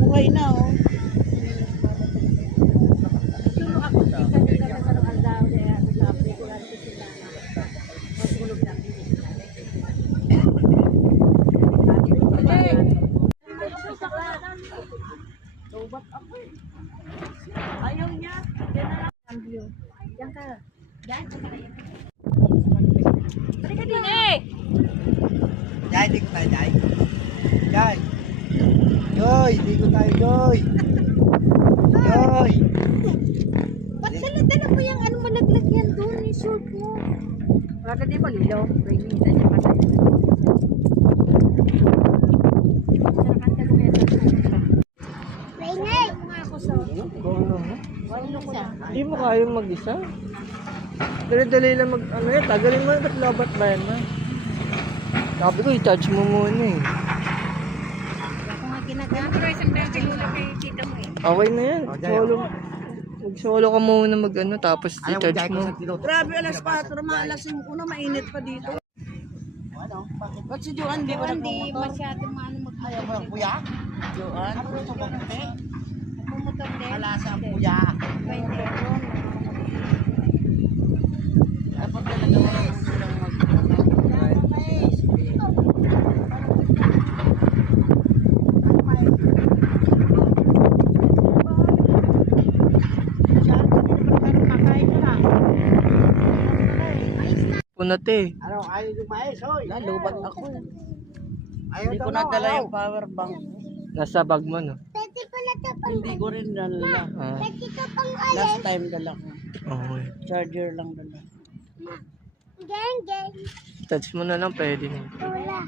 Buhay na oh. Ayaw niya. Yan ka. Yan ka. Balik ka din eh. Jai, di ko tayo, Jai. Jai. Joy, di ko tayo, Joy. Joy. Ba't dala mo yung ano malaglag yan doon, yung short mo? Wala ka di malilaw. Rainy, dahil pa tayo. Rainy! Ako sa... Hindi mo kayang mag-isa. Dali-dali lang ano yan, tagalin mo, ba't lobat ba yan ma? Sabi ko, i-touch mo muna eh. Ako nga ginagawa. Pero isang beses muna kay tita mo eh. Okay na yan, solo. Mag-solo ka muna mag-ano, tapos Ayaw mo, i-touch Jai, mo. kung sa kilo. Grabe, alas 4, mga alas 5 na, mainit pa dito. Ba't si Joan di ba nagmumotor? Masyado maano Ayaw mo, kuya? Joan? Ano gusto mo, puti? magmumotor din. Malasa ang kuya. Pwede. Dapat talaga wala mo silang Punat eh. Ano, ayaw yung mais, hoy. Nalubat ako eh. Ayaw Hindi daw ko na, nadala ayaw. yung power bank. Nasa bag mo no? Hindi ko rin dala. Ah, Last time dala ko. okay. Charger lang dala. Touch mo na lang, pwede na. Wala.